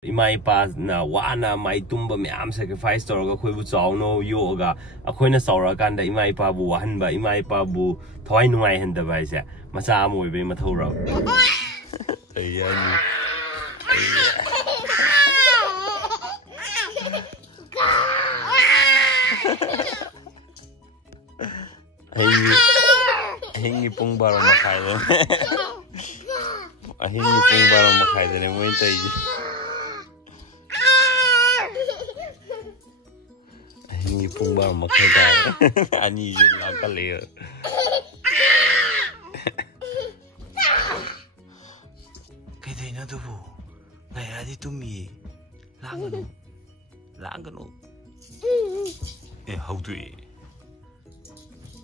Imai pa na wana mai tumba myam sacrifice toroga khoibu chawno yoga akhoina chawra kanda imai pa bu wahanba imai pa bu thoi nungai henda bai se macha amoi be mathau ra ayani Ahing pung baro makai de Ahing pung baro makai de moi tai Ahing pung baro makai da ani ju la ka le kai dei na du bu ngai ra di tumi langano how do it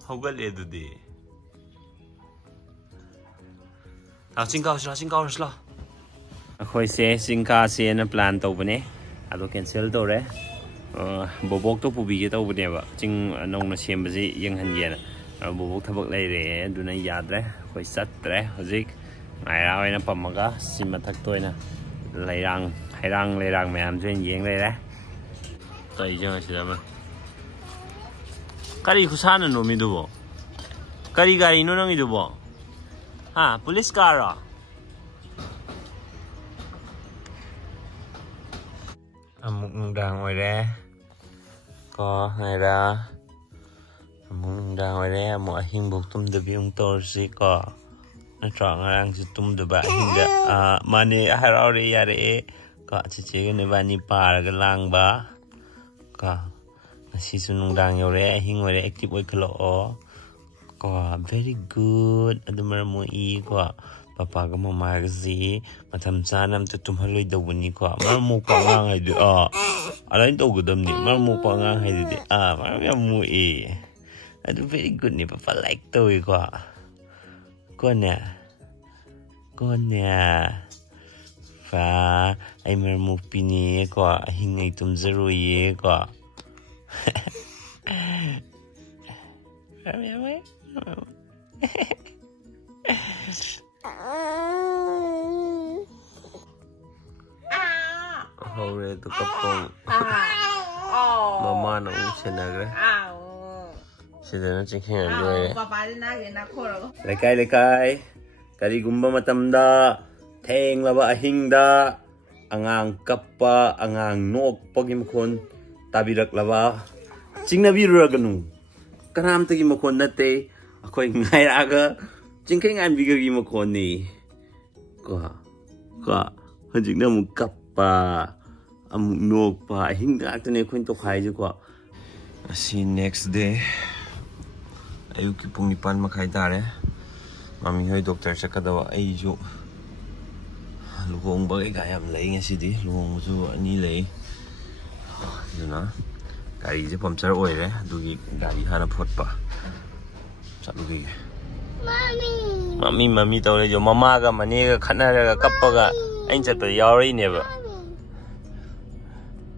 how gal e du de Singka akhoi se singka se na plan to bane ado cancel to re bobok to pubi ge to bane ba ching nong na sem baji yang han ge na bobok thabak lai re du na yadre khoi sat re hozik ngai ra oi na pamaga sim thak toina lairang mayam chen yeng lai re tai jang si ma kari khusana no mi du bo kari gari no nang i du bo ha police car amuk nungdang oi re ko ngai ra amuk nungdang oi re amo ahing bok tum de biung tor si ko na tra ngarang si tum de ba ahing da mane harau re ya re ka chi che ne ba ni par ga lang ba ka si su nungdang yo re ahing oi re active oi khlo ko very good adumar mo I ko papa ga mama ga zi matam chanam ta tum haloi do buni ko mar mo pa ngang hai de alain to gudam ni mar mo pa ngang hai de mar ya mo adu very good ni papa like to ko nya fa ai mar mo pini ko hingai tum zaru ye ko Hore tu kapong mama na usenagre sidana chinghen le lekai kari gumba matamda theng laba ahing da angang kappa angang nok pagi mkhon tabirak laba chingna biruraganu kanam tagi mkhon nate akhoi ngai aga chingkheng an bigagi mkhon ni ko hajik na mu kappa amuk nok pa hinga tane khon to khai ju ko asi next day ayu ki pung nipan makhai tare mami hoi doctor sakadawa ai ju luhong ba ga yam lai nga si di luhong ju ani lai duna gari je puncture oi re dugi gari hana phot pa chalugi mami tawle jo mama ga mani ga khana ga kappa ga ain chat to yawri ne ba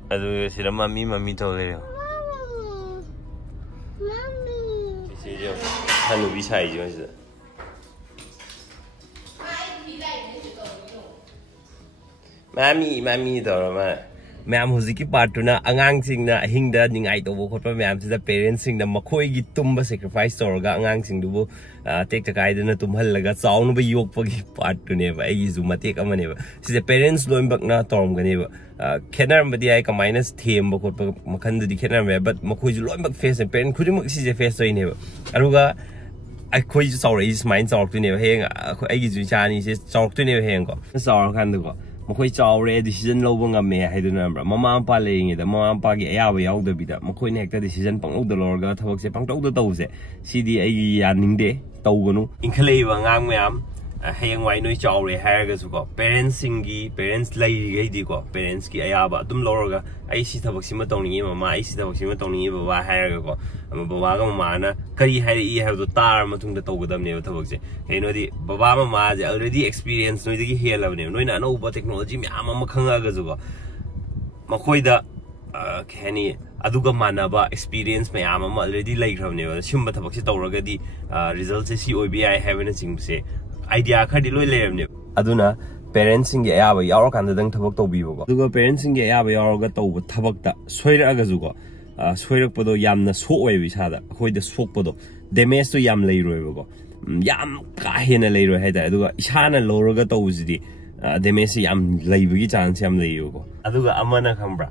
adu sira mami tawle yo si jo hanu bi sai jo si mami tawra ma मैम हुजिकी पार्टुना अंगांग सिंगना हिंगदा निंगाई तो खोटपा ma'am सिदा पेरेंट्स सिंगना मखोई गी तुंबा सैक्रिफाइस तोरगा अंगांग सिंगदुबो टेक तकाइदना तुमहलगा चाउनबा योकपगी पार्टुने बा एगी जु मतेक अमने बा सिदा पेरेंट्स लोइमबकना तोरमगने बा खेनरमबदी आइ कमाइनस थेमबा खोटपा मखनदि खेनरमे बट मखोई जु लोइमबक फेस पेरेंट खुदिमक सिजे फेस तोइने बा अरुगा अखोई जु चाउरै स्माइन चाउरक्तुने बा हेंग एगी जु चानी से चाउरक्तुने बा हेंग को चाउरखानदको मखोई चाउरे decision लौबा ngame haiduna bra mama pa leying da mama pa gi ayawa yaudabida मखोई ने hekta decision panglau da lorga thabak se pangtau da tause sidi ai yaningde tawganu inkhale ba ngang myam hayang wai noi chaure hairga su ko parents lei gai di ko parents ki ayaba dum lorga ai si thabak sima tawni mama ai si thabak sima tawni baba hairga ko baba ga mama na kari hai I have to tar matung da tawgadam ne thabak se heino di baba mama je already experience noi digi hela ne noi na no ba technology mi ama makhanga ga zu ko मखोई दा खेनी अदुगा मानबा experience में आम already लाइख्रबने SIM थबक से तौरगदी result से सी ओबीआई हैवने चिंग से idea खडी लोय लेरबने अदुना parents ge ayaba yaur kan dang thabak tawbibo ko aduga parents ge ayaba yaurga tawba thabak ta soiraga ju ko soirak podo yamna sooi bisada khoi da sok podo damage to yam leiroibo ko yam ka hena leiroi haida aduga isana loroga tawjidi damage yam leibigi chance yam leiyo ko aduga amana khambra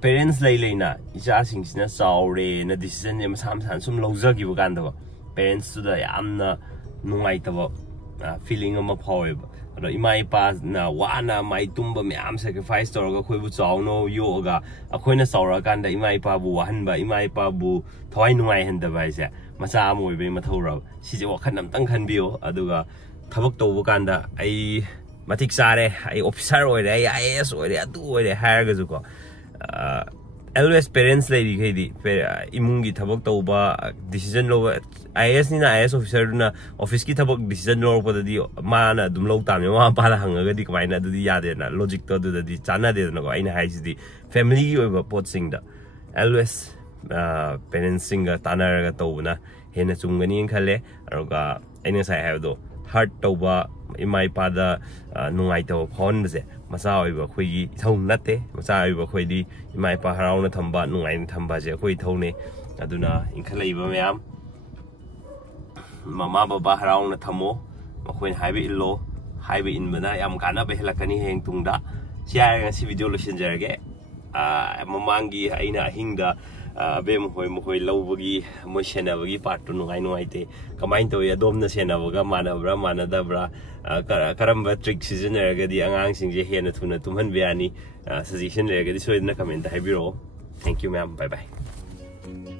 parents lay leina icha singsina saure na decision em sam san sum lojagi bu kan da parents to da yamna nungai tabo feeling ama phaweba ado imai pa na wana mai tumba myam sacrifice torga khoi bu chawno yoga akhoina saura kan da imai pa bu wahan ba imai pa bu thoi nungai hen da bai se macha amoi be mathora si je wakhan nam tang khan biyo aduga thabak to bu kan da ai matik sare ai officer oire ai IAS oire adu oire hire ga ju ko always parents lady khedi imungi thabak tawba decision lo IAS ni na IAS officer na office ki thabak decision lo pa di mana dum lo tam ma pa la hanga di kamai na di ya de na logic to di chana de na ko aina hai di family oiba pot sing da always parents sing ga tanar ga tawna hena chungani khale aroga aina sai have do heart tawba imai pa da nungai taw phone bse masa oiba khoi gi thau nate masa oiba khoi di imai pa harau na thamba nungai na thamba je khoi thau ne aduna inkhale ba mayam mama baba harau na thamo makhoi haibe illo haibe in bana yam kana be helakani heng tungda share si video lo shinjarge mamangi aina ahingda be mohoi lawbagi mo senabagi part tu nungai nungai te kamain to ya domna senabaga manabra manadabra karamba trick season ergadi angang singje hena thuna tumhan beani suggestion ergadi soidna comment haibiro thank you ma'am bye bye